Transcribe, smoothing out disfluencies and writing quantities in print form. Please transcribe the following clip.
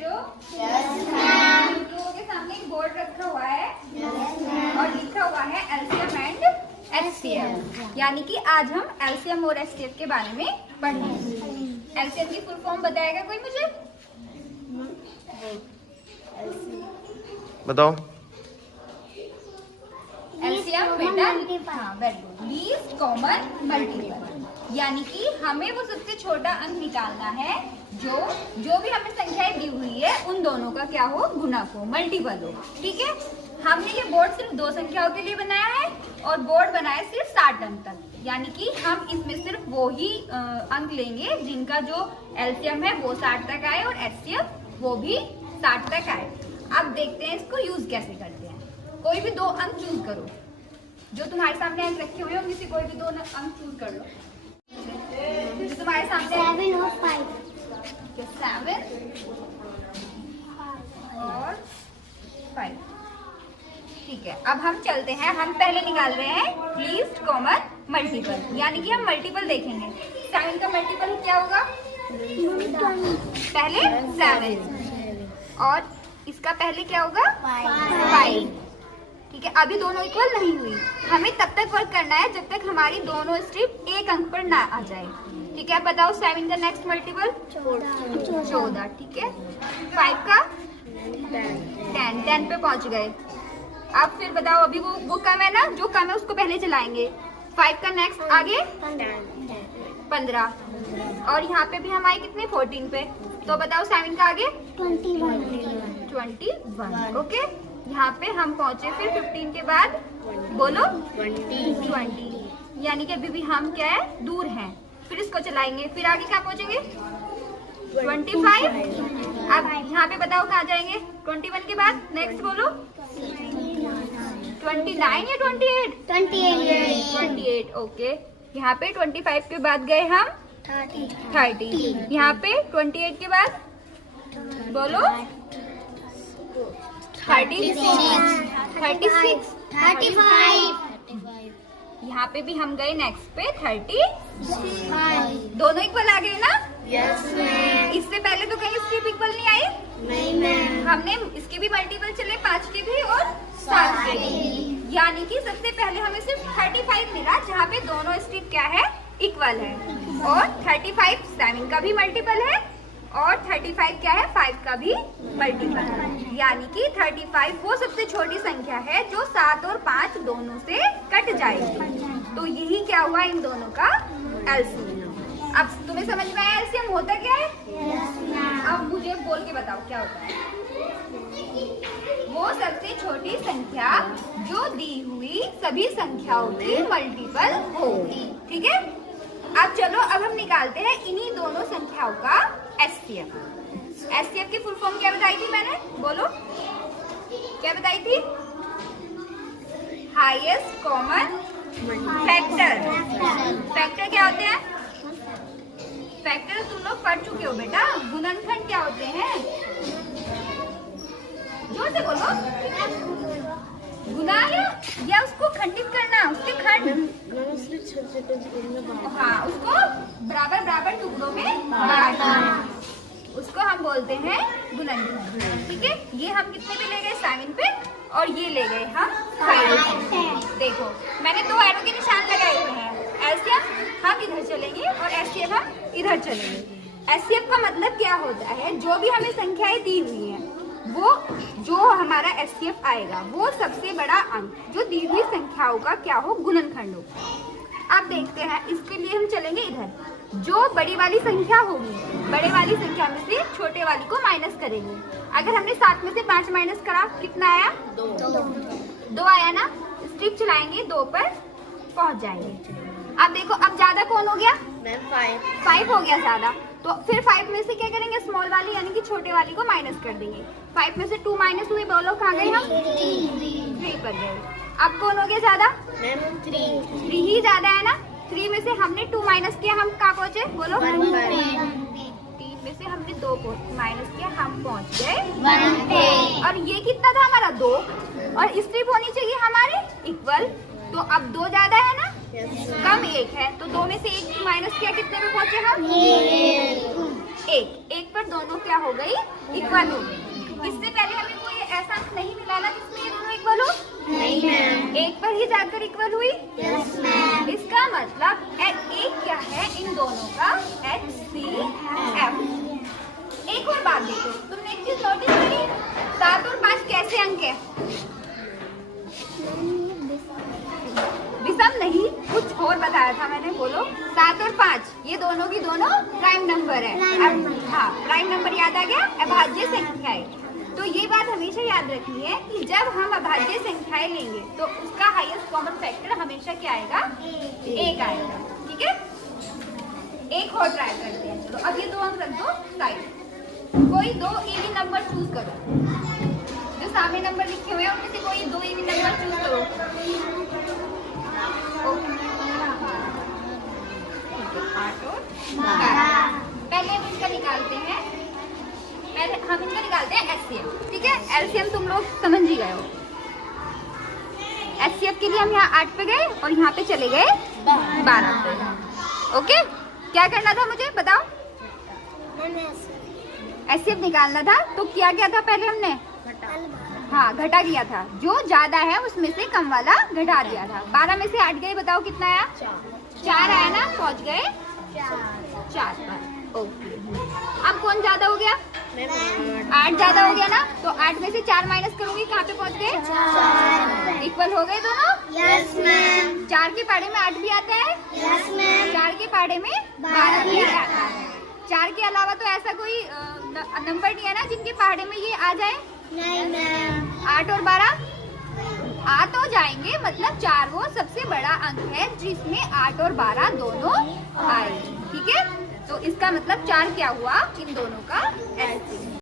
बच्चों? तुम लोगों के सामने एक बोर्ड रखा हुआ है और लिखा हुआ है एलसीएम एंड एचसीएफ, यानी कि आज हम एलसीएम और एचसीएफ के बारे में पढ़ेंगे। एलसीएम की फुल फॉर्म बताएगा कोई मुझे? बताओ। एलसीएम बेटा, हाँ very good, least common multiple, यानी कि हमें वो सबसे छोटा अंक निकालना है जो भी हमें संख्याएं दी हुई है उन दोनों का क्या हो, गुणक हो, मल्टीपल हो। ठीक है, हमने ये बोर्ड सिर्फ 2 संख्याओं के लिए बनाया है और बोर्ड बनाया सिर्फ 60 अंक तक, यानी कि हम इसमें सिर्फ वो ही अंक लेंगे जिनका जो एलसीएम है वो 60 तक आए और एचसीएफ वो भी 60 तक आए। अब देखते हैं इसको यूज कैसे करते हैं। कोई भी 2 अंक चूज करो, जो तुम्हारे सामने अंक रखे हुए होंगे, कोई भी 2 अंक चूज कर लो। तुम्हारे सामने 7 और 5। 7 और 5। ठीक है, अब हम चलते हैं। हम पहले निकाल रहे हैं लीस्ट कॉमन मल्टीपल, यानी कि हम मल्टीपल देखेंगे। 7 का मल्टीपल क्या होगा? पहले 7 और इसका पहले क्या होगा? 5। ठीक है, अभी दोनों इक्वल नहीं हुई, हमें तब तक वर्क करना है जब तक हमारी दोनों स्ट्रिप एक अंक पर ना आ जाए। ठीक है, बताओ 7 का नेक्स्ट मल्टीपल 14। ठीक है, 5 का 10 पे पहुंच गए। अब फिर बताओ, अभी वो कम है ना, जो कम है उसको पहले चलाएंगे। 5 का नेक्स्ट आगे 15 और यहाँ पे भी हम आए कितने, 14 पे, तो बताओ 7 का आगे 21। ओके, यहाँ पे हम पहुंचे फिर 15 के बाद बोलो 20, यानी कि अभी भी हम क्या है, दूर हैं। फिर इसको चलाएंगे, फिर आगे क्या पहुंचेंगे 25। अब यहाँ पे बताओ कहाँ जाएंगे, 21 के बाद नेक्स्ट बोलो 29 या 28? ओके, यहाँ पे 25 के बाद गए हम 30, यहाँ पे 28 के बाद बोलो 36, 35। यहाँ पे भी हम गए नेक्स्ट पे 35। दोनों इक्वल आ गए ना? Yes ma'am. इससे पहले तो कहीं स्ट्रिप इक्वल नहीं आई? नहीं मैम। हमने इसके भी मल्टीपल चले, 5 के भी और 7 के भी, यानी कि सबसे पहले हमें सिर्फ 35 मिला जहाँ पे दोनों स्ट्रिप क्या है, इक्वल है। और 35 7 का भी मल्टीपल है और 35 क्या है, 5 का भी मल्टीपल है, यानी कि 35 वो सबसे छोटी संख्या है जो 7 और 5 दोनों से कट जाएगी। तो यही क्या हुआ, इन दोनों का एलसीएम। अब तुम्हें समझ में आया एलसीएम होता क्या है? अब मुझे बोल के बताओ क्या होता है। वो सबसे छोटी संख्या जो दी हुई सभी संख्याओं की मल्टीपल हो। ठीक है, अब चलो, अब हम निकालते हैं इन्हीं दोनों संख्याओं का एचसीएफ। एचसीएफ की फुल फॉर्म क्या बताई थी मैंने, बोलो क्या बताई थी? Highest common factor. फैक्टर क्या होते हैं? फैक्टर तुम लोग पढ़ चुके हो बेटा। गुणनखंड क्या होते हैं? जोर से बोलो। गुना या उसको खंडित करना, उसके खंड, हाँ, उसको बराबर बराबर टुकड़ों में बांटना, उसको हम बोलते हैं गुणनखंड। ठीक है, ये हम कितने पे ले गए, 7 पे, और ये ले गए हम 5 पे। देखो मैंने 2 एरो के निशान लगाए हुए हैं। एलसीएम हम इधर चलेंगे और एचसीएफ हम इधर चलेंगे। एचसीएफ का मतलब क्या होता है, जो भी हमें संख्याएं दी हुई हैं वो जो हमारा एचसीएफ आएगा वो सबसे बड़ा अंक जो दी हुई संख्याओं का क्या हो, गुणनखंड हो। अब देखते हैं, इसके लिए हम चलेंगे इधर। जो बड़ी वाली संख्या होगी, बड़े वाली संख्या में से छोटे वाली को माइनस करेंगे। अगर हमने 7 में से 5 माइनस करा, कितना आया? 2 आया ना? स्ट्रिप चलाएंगे, 2 पर पहुंच जाएंगे। अब देखो, अब ज्यादा कौन हो गया? 5 हो गया ज्यादा, तो फिर 5 में से क्या करेंगे, स्मॉल वाली यानी कि छोटे वाली को माइनस कर देंगे। 5 में से 2 माइनस हुए, बोलो कहाँ गए हम? 3 पर गए। अब कौन हो गया ज्यादा? 3 ही ज्यादा है ना? 3 में से हमने 2 माइनस किया, हम कहाँ पहुँचे, बोलो? 3 में से हमने 2 माइनस किया, हम पहुँच गए 1 पे। और ये कितना था हमारा? 2, और स्ट्रिप होनी चाहिए हमारे इक्वल, तो अब 2 ज्यादा है ना, कम 1 है, तो 2 में से 1 माइनस किया, कितने पे पहुंचे हम? एक पर दोनों क्या हो गई, इक्वल हो गई। इससे पहले हमें कोई ऐसा अंक नहीं मिला ना जिसमें ये दोनों इक्वल हो, नहीं मैम। एक पर ही जाकर इक्वल हुई। Yes ma'am. इसका मतलब एक क्या है इन दोनों का, HCF। एक और बात देखो, तुमने एक चीज नोटिस करी, 7 और 5 कैसे अंक है? विषम नहीं, कुछ और बताया था मैंने, बोलो। 7 और 5 ये दोनों की दोनों प्राइम नंबर है। प्राइम अब हाँ, प्राइम नंबर याद आ गया, अभाज्य संख्याएं। तो ये बात हमेशा याद रखनी है कि जब हम अभाज्य संख्याएं लेंगे तो उसका हाईएस्ट कॉमन फैक्टर हमेशा क्या आएगा, 1 आएगा। ठीक है, एक और ट्राई करते हैं। चलो अब ये 2 अंक रख दो साइड। कोई 2 इवन नंबर चूज करो, जो सामने नंबर लिखे हुए हैं उनमें से कोई 2 इवन नंबर चूज करो। पहले हम इसका निकालते हैं, एचसीएफ। ठीक है, एलसीएम तुम लोग समझ ही गए हो। एचसीएफ के लिए हम यहाँ 8 पे गए और यहाँ पे चले गए 12 पे। ओके, क्या करना था मुझे बताओ? एचसीएफ निकालना था, तो क्या किया था पहले हमने? हाँ, घटा किया था। जो ज्यादा है उसमें से कम वाला घटा दिया था। 12 में से 8 गए, बताओ कितना आया? 4 आया ना, पहुँच गए 4 पर। ओके, अब कौन ज्यादा हो गया? 8 ज्यादा हो गया ना, तो 8 में से 4 माइनस करोगे, कहाँ पे पहुँच गए? इक्वल हो गए दोनों। Yes ma'am. 4 के पहाड़े में 8 भी आता है, यस मैम। 4 के पहाड़े में 12 भी आता है। 4 के अलावा तो ऐसा कोई नंबर नहीं है ना जिनके पहाड़े में ये आ जाए। नहीं मैम। 8 और 12 आ तो जाएंगे, मतलब 4 वो सबसे बड़ा अंक है जिसमें 8 और 12 दोनों आए। ठीक है, तो इसका मतलब 4 क्या हुआ, इन दोनों का एलसीएम।